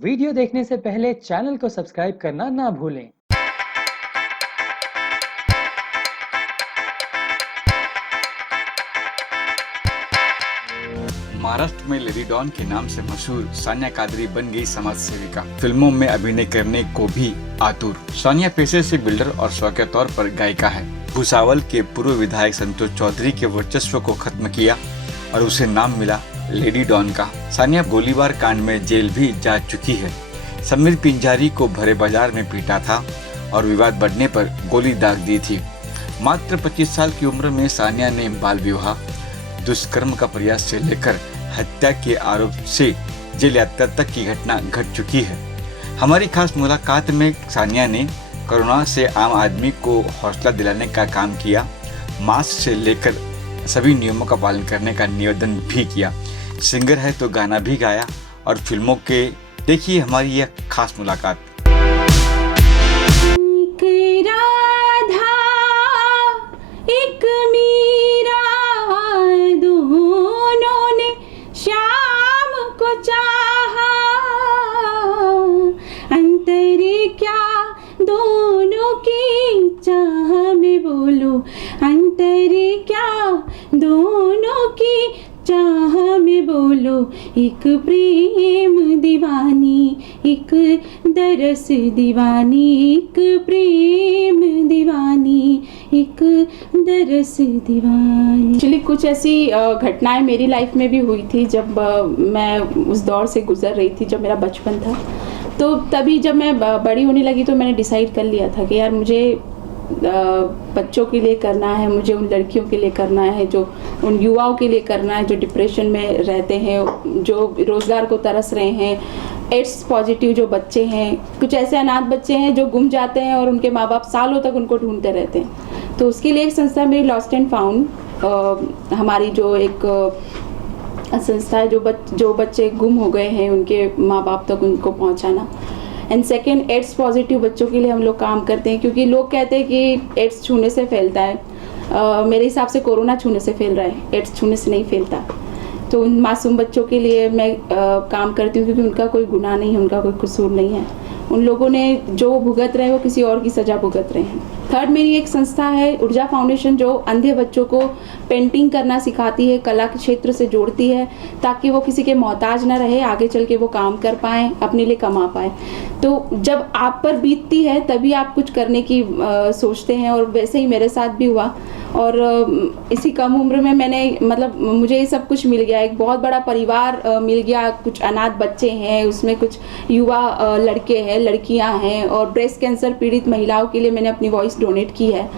Video देखने से पहले चैनल को सब्सक्राइब करना ना भूलें। महाराष्ट्र में लेडी डॉन के नाम से मशहूर सानिया कादरी बन गई समाज सेविका। फिल्मों में अभिनय करने को भी आतुर। सानिया पेशे से बिल्डर और शौकिया तौर पर गायिका है। भुसावल के पूर्व विधायक संतोष चौधरी के वर्चस्व को खत्म किया और उसे नाम मिला लेडी डॉन का। सानिया गोलीबार कांड में जेल भी जा चुकी है। समीर पिंजारी को भरे बाजार में पीटा था और विवाद बढ़ने पर गोली दाग दी थी। मात्र 25 साल की उम्र में सानिया ने बाल विवाह, दुष्कर्म का प्रयास से लेकर हत्या के आरोप से जेल यात्रा तक की घटना घट चुकी है। हमारी खास मुलाकात में सानिया ने कोरोना से आम आदमी को हौसला दिलाने का काम किया। मास्क से लेकर सभी नियमों का पालन करने का निवेदन भी किया। सिंगर है तो गाना भी गाया और फिल्मों के देखिए हमारी यह खास मुलाकात। एक मीरा दोनों ने श्याम को चाहा, अंतर क्या दोनों की चाह में बोलो, अंतर क्या दोनों की चाह में बोलो। एक प्रेम दीवानी, एक दरस दीवानी, एक प्रेम दीवानी, एक दरस दीवानी। एक्चुअली कुछ ऐसी घटनाएं मेरी लाइफ में भी हुई थी जब मैं उस दौर से गुजर रही थी, जब मेरा बचपन था। तो तभी जब मैं बड़ी होने लगी तो मैंने डिसाइड कर लिया था कि यार मुझे बच्चों के लिए करना है, मुझे उन लड़कियों के लिए करना है, जो उन युवाओं के लिए करना है जो डिप्रेशन में रहते हैं, जो रोज़गार को तरस रहे हैं, एड्स पॉजिटिव जो बच्चे हैं, कुछ ऐसे अनाथ बच्चे हैं जो गुम जाते हैं और उनके माँ बाप सालों तक उनको ढूंढते रहते हैं। तो उसके लिए एक संस्था मेरी लॉस्ट एंड फाउंड, हमारी जो एक संस्था है जो बच्चे गुम हो गए हैं उनके माँ बाप तक उनको पहुँचाना। एंड सेकेंड, एड्स पॉजिटिव बच्चों के लिए हम लोग काम करते हैं, क्योंकि लोग कहते हैं कि एड्स छूने से फैलता है। मेरे हिसाब से कोरोना छूने से फैल रहा है, एड्स छूने से नहीं फैलता। तो उन मासूम बच्चों के लिए मैं काम करती हूँ, क्योंकि उनका कोई गुनाह नहीं है, उनका कोई कसूर नहीं है। उन लोगों ने जो भुगत रहे हैं वो किसी और की सज़ा भुगत रहे हैं। थर्ड, मेरी एक संस्था है ऊर्जा फाउंडेशन, जो अंधे बच्चों को पेंटिंग करना सिखाती है, कला के क्षेत्र से जोड़ती है, ताकि वो किसी के मोहताज ना रहे, आगे चल के वो काम कर पाएँ, अपने लिए कमा पाएँ। तो जब आप पर बीतती है तभी आप कुछ करने की सोचते हैं, और वैसे ही मेरे साथ भी हुआ। और इसी कम उम्र में मैंने मुझे ये सब कुछ मिल गया, एक बहुत बड़ा परिवार मिल गया। कुछ अनाथ बच्चे हैं, उसमें कुछ युवा लड़के हैं, लड़कियां हैं, और ब्रेस्ट कैंसर पीड़ित महिलाओं के लिए मैंने अपनी वॉइस डोनेट की है।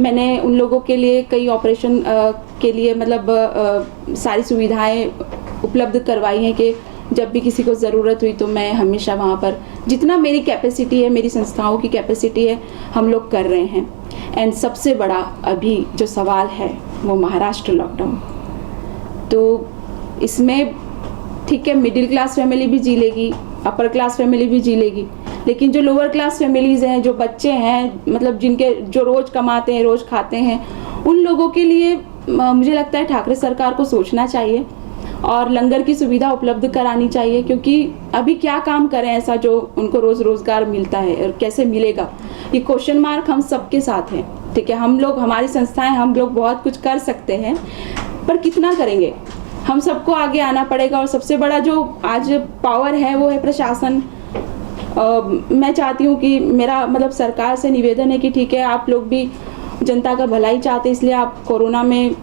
मैंने उन लोगों के लिए कई ऑपरेशन के लिए सारी सुविधाएं उपलब्ध करवाई हैं कि जब भी किसी को ज़रूरत हुई तो मैं हमेशा वहाँ पर, जितना मेरी कैपेसिटी है, मेरी संस्थाओं की कैपेसिटी है, हम लोग कर रहे हैं। एंड सबसे बड़ा अभी जो सवाल है वो महाराष्ट्र लॉकडाउन। तो इसमें ठीक है, मिडिल क्लास फैमिली भी जी लेगी, अपर क्लास फैमिली भी जी लेगी, लेकिन जो लोअर क्लास फैमिलीज़ हैं, जो बच्चे हैं, जिनके जो रोज़ कमाते हैं, रोज़ खाते हैं, उन लोगों के लिए मुझे लगता है ठाकरे सरकार को सोचना चाहिए और लंगर की सुविधा उपलब्ध करानी चाहिए। क्योंकि अभी क्या काम करें ऐसा जो उनको रोज़गार मिलता है, और कैसे मिलेगा, ये क्वेश्चन मार्क हम सबके साथ है। ठीक है, हम लोग, हमारी संस्थाएं, हम लोग बहुत कुछ कर सकते हैं, पर कितना करेंगे, हम सबको आगे आना पड़ेगा। और सबसे बड़ा जो आज पावर है वो है प्रशासन। मैं चाहती हूँ कि मेरा सरकार से निवेदन है कि ठीक है, आप लोग भी जनता का भलाई चाहते, इसलिए आप कोरोना में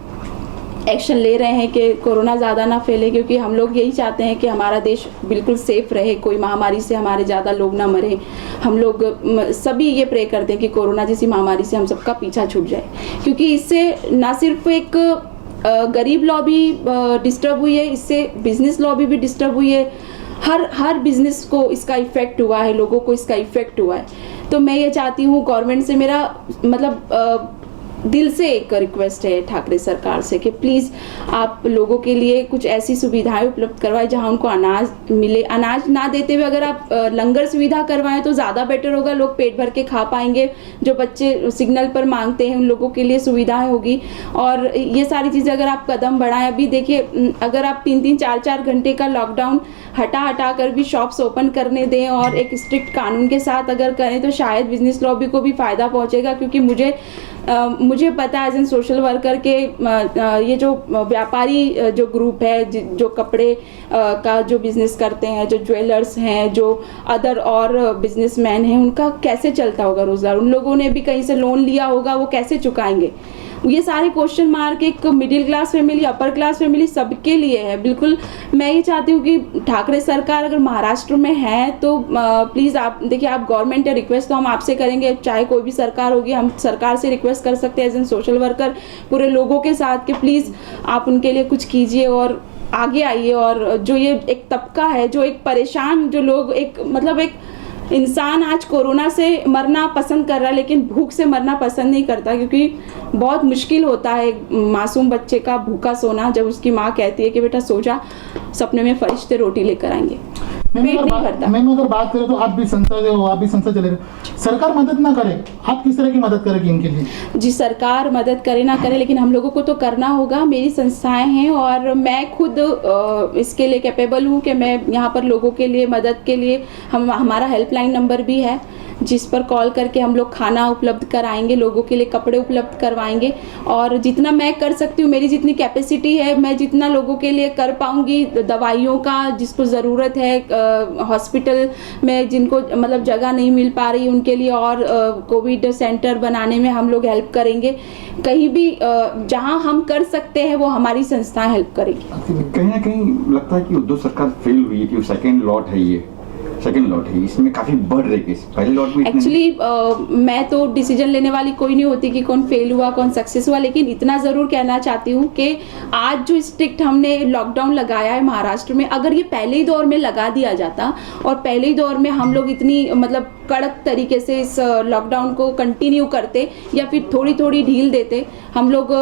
एक्शन ले रहे हैं कि कोरोना ज़्यादा ना फैले, क्योंकि हम लोग यही चाहते हैं कि हमारा देश बिल्कुल सेफ रहे, कोई महामारी से हमारे ज़्यादा लोग ना मरे। हम लोग सभी ये प्रे करते हैं कि कोरोना जैसी महामारी से हम सबका पीछा छूट जाए, क्योंकि इससे ना सिर्फ एक गरीब लॉबी डिस्टर्ब हुई है, इससे बिजनेस लॉबी भी डिस्टर्ब हुई है। हर बिजनेस को इसका इफ़ेक्ट हुआ है, लोगों को इसका इफ़ेक्ट हुआ है। तो मैं ये चाहती हूँ गवर्नमेंट से, मेरा दिल से एक रिक्वेस्ट है ठाकरे सरकार से कि प्लीज़ आप लोगों के लिए कुछ ऐसी सुविधाएं उपलब्ध करवाएं जहां उनको अनाज मिले। अनाज ना देते हुए अगर आप लंगर सुविधा करवाएं तो ज़्यादा बेटर होगा, लोग पेट भर के खा पाएंगे। जो बच्चे सिग्नल पर मांगते हैं उन लोगों के लिए सुविधाएं होगी। और ये सारी चीज़ें अगर आप कदम बढ़ाएं, अभी देखिए अगर आप 3-3, 4-4 घंटे का लॉकडाउन हटा कर भी शॉप्स ओपन करने दें और एक स्ट्रिक्ट कानून के साथ अगर करें तो शायद बिजनेस लॉबी को भी फ़ायदा पहुंचेगा। क्योंकि मुझे पता है एज एन सोशल वर्कर के ये जो व्यापारी जो ग्रुप है जो कपड़े का जो बिज़नेस करते हैं, जो ज्वेलर्स हैं, जो अदर और बिजनेसमैन हैं, उनका कैसे चलता होगा रोज़गार। उन लोगों ने भी कहीं से लोन लिया होगा, वो कैसे चुकाएंगे। ये सारे क्वेश्चन मार्क एक middle class family, upper class family सबके लिए है। बिल्कुल मैं ये चाहती हूँ कि ठाकरे सरकार अगर महाराष्ट्र में है तो प्लीज़ आप देखिए, आप गवर्नमेंट है, रिक्वेस्ट तो हम आपसे करेंगे, चाहे कोई भी सरकार होगी, हम सरकार से रिक्वेस्ट कर सकते हैं एज एन सोशल वर्कर पूरे लोगों के साथ कि प्लीज़ आप उनके लिए कुछ कीजिए और आगे आइए। और जो ये एक तबका है जो एक परेशान, जो लोग एक मतलब एक इंसान आज कोरोना से मरना पसंद कर रहा है लेकिन भूख से मरना पसंद नहीं करता, क्योंकि बहुत मुश्किल होता है मासूम बच्चे का भूखा सोना जब उसकी माँ कहती है कि बेटा सो जा, सपने में फरिश्ते रोटी लेकर आएंगे। मैम अगर बात करें तो आप भी संस्था से हो, आप भी संस्था चले रहे, सरकार मदद ना करे, आप किस तरह की मदद करेगी इनके लिए? जी सरकार मदद करे ना करे लेकिन हम लोगों को तो करना होगा। मेरी संस्थाएं हैं और मैं खुद इसके लिए कैपेबल हूँ कि मैं यहाँ पर लोगों के लिए मदद के लिए हमारा हेल्पलाइन नंबर भी है जिस पर कॉल करके हम लोग खाना उपलब्ध कराएंगे, लोगों के लिए कपड़े उपलब्ध करवाएंगे। और जितना मैं कर सकती हूँ, मेरी जितनी कैपेसिटी है, मैं जितना लोगों के लिए कर पाऊँगी, दवाइयों का जिसको ज़रूरत है, हॉस्पिटल में जिनको मतलब जगह नहीं मिल पा रही उनके लिए और कोविड सेंटर बनाने में हम लोग हेल्प करेंगे। कहीं भी जहाँ हम कर सकते हैं वो हमारी संस्था हेल्प करेगी। कहीं ना कहीं लगता है कि उद्धव सरकार फेल हुई है कि सेकेंड लॉट है, ये सेकेंड लॉट है, इसमें काफी बढ़ रहे केस। पहले लॉट में एक्चुअली मैं तो डिसीजन लेने वाली कोई नहीं होती कि कौन फेल हुआ कौन सक्सेस हुआ, लेकिन इतना ज़रूर कहना चाहती हूँ कि आज जो स्ट्रिक्ट हमने लॉकडाउन लगाया है महाराष्ट्र में, अगर ये पहले ही दौर में लगा दिया जाता और पहले ही दौर में हम लोग इतनी मतलब कड़क तरीके से इस लॉकडाउन को कंटिन्यू करते या फिर थोड़ी थोड़ी ढील देते, हम लोग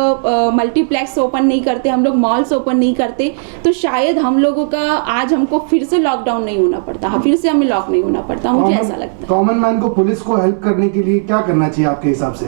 मल्टीप्लेक्स ओपन नहीं करते, हम लोग मॉल्स ओपन नहीं करते, तो शायद हम लोगों का आज हमको फिर से लॉकडाउन नहीं होना पड़ता, फिर से हमें लॉक नहीं होना पड़ता। मुझे ऐसा लगता है। कॉमन मैन को पुलिस को हेल्प करने के लिए क्या करना चाहिए आपके हिसाब से?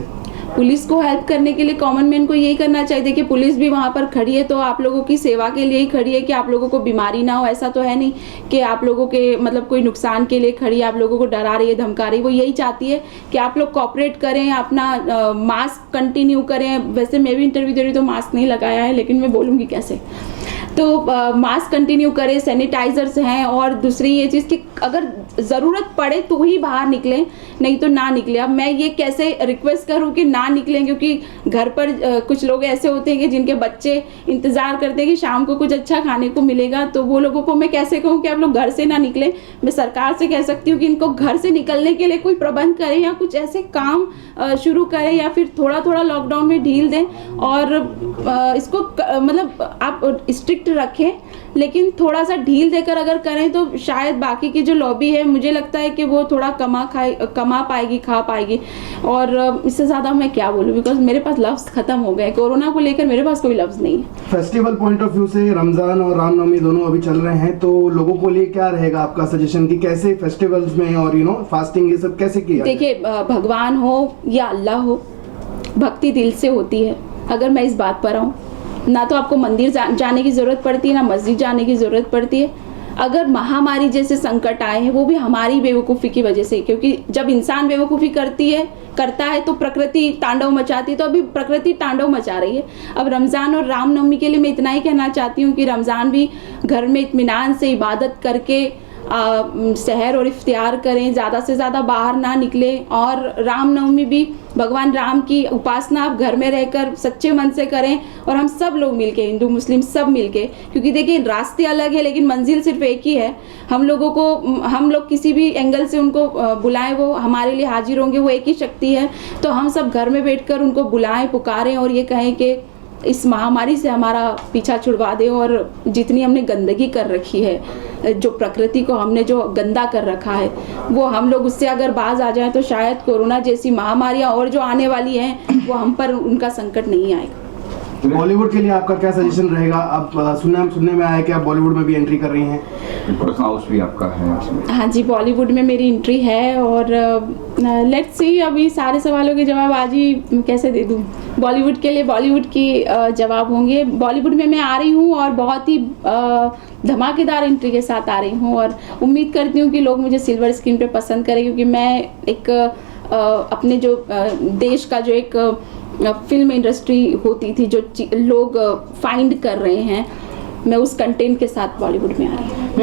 पुलिस को हेल्प करने के लिए कॉमन मैन को यही करना चाहिए कि पुलिस भी वहाँ पर खड़ी है तो आप लोगों की सेवा के लिए ही खड़ी है कि आप लोगों को बीमारी ना हो। ऐसा तो है नहीं कि आप लोगों के मतलब कोई नुकसान के लिए खड़ी है, आप लोगों को डरा रही है, धमका रही है। वो यही चाहती है कि आप लोग कोऑपरेट करें, अपना मास्क कंटिन्यू करें। वैसे मैं भी इंटरव्यू दे रही तो मास्क नहीं लगाया है, लेकिन मैं बोलूँगी कैसे, तो मास्क कंटिन्यू करें, सैनिटाइजर्स हैं। और दूसरी ये चीज़ कि अगर ज़रूरत पड़े तो ही बाहर निकलें, नहीं तो ना निकलें। अब मैं ये कैसे रिक्वेस्ट करूं कि ना निकलें, क्योंकि घर पर कुछ लोग ऐसे होते हैं कि जिनके बच्चे इंतज़ार करते हैं कि शाम को कुछ अच्छा खाने को मिलेगा, तो वो लोगों को मैं कैसे कहूँ कि आप लोग घर से ना निकलें। मैं सरकार से कह सकती हूँ कि इनको घर से निकलने के लिए कोई प्रबंध करें या कुछ ऐसे काम शुरू करें या फिर थोड़ा थोड़ा लॉकडाउन में ढील दें और इसको मतलब आप स्ट्रिक्ट रखें, लेकिन थोड़ा सा ढील देकर अगर करें तो शायद बाकी की जो लॉबी है मुझे लगता है कि वो थोड़ा कमा पाएगी, खा पाएगी। और इससे ज़्यादा मैं क्या बोलूँ, बिकॉज मेरे पास लफ्ज़ ख़त्म हो गए। कोरोना को लेकर मेरे पास कोई लफ्ज़ नहीं है। फेस्टिवल पॉइंट ऑफ व्यू से रमज़ान और रामनवमी दोनों अभी चल रहे हैं, तो लोगों को लिए क्या रहेगा आपका सजेशन कि कैसे फेस्टिवल्स में और फास्टिंग ये सब कैसे किया? देखिए, भगवान हो या अल्लाह हो, भक्ति दिल से होती है। अगर मैं इस बात पर आऊँ, ना तो आपको मंदिर जाने की ज़रूरत पड़ती है, ना मस्जिद जाने की ज़रूरत पड़ती है। अगर महामारी जैसे संकट आए हैं वो भी हमारी बेवकूफ़ी की वजह से, क्योंकि जब इंसान बेवकूफ़ी करता है तो प्रकृति तांडव मचाती है, तो अभी प्रकृति तांडव मचा रही है। अब रमज़ान और रामनवमी के लिए मैं इतना ही कहना चाहती हूँ कि रमज़ान भी घर में इत्मीनान से इबादत करके सहर और इफ्तियार करें, ज़्यादा से ज़्यादा बाहर ना निकलें। और रामनवमी भी भगवान राम की उपासना आप घर में रहकर सच्चे मन से करें, और हम सब लोग मिलके, हिंदू मुस्लिम सब मिलके, क्योंकि देखिए रास्ते अलग है लेकिन मंजिल सिर्फ एक ही है। हम लोग किसी भी एंगल से उनको बुलाएं, वो हमारे लिए हाजिर होंगे, वो एक ही शक्ति है। तो हम सब घर में बैठकर उनको बुलाएं, पुकारें और ये कहें कि इस महामारी से हमारा पीछा छुड़वा दे और जितनी हमने गंदगी कर रखी है, जो प्रकृति को हमने जो गंदा कर रखा है, वो हम लोग उससे अगर बाज आ जाए तो शायद कोरोना जैसी महामारियाँ और जो आने वाली हैं वो हम पर उनका संकट नहीं आएगा। बॉलीवुड के लिए आपका क्या सजेशन रहेगा? आप सुनने में आया कि आप बॉलीवुड में भी एंट्री कर रही हैं। हाउस भी आपका है। हाँ जी, बॉलीवुड में मेरी एंट्री है और लेट्स सी, अभी सारे सवालों के जवाब आज ही कैसे दे दूँ। बॉलीवुड के लिए बॉलीवुड की जवाब होंगे। बॉलीवुड में मैं आ रही हूँ और बहुत ही धमाकेदार एंट्री के साथ आ रही हूँ और उम्मीद करती हूँ कि लोग मुझे सिल्वर स्क्रीन पे पसंद करें, क्योंकि मैं एक अपने जो देश का जो एक फिल्म इंडस्ट्री होती थी जो लोग फाइंड कर रहे हैं, मैं उस कंटेंट के साथ बॉलीवुड में आ रही हूँ।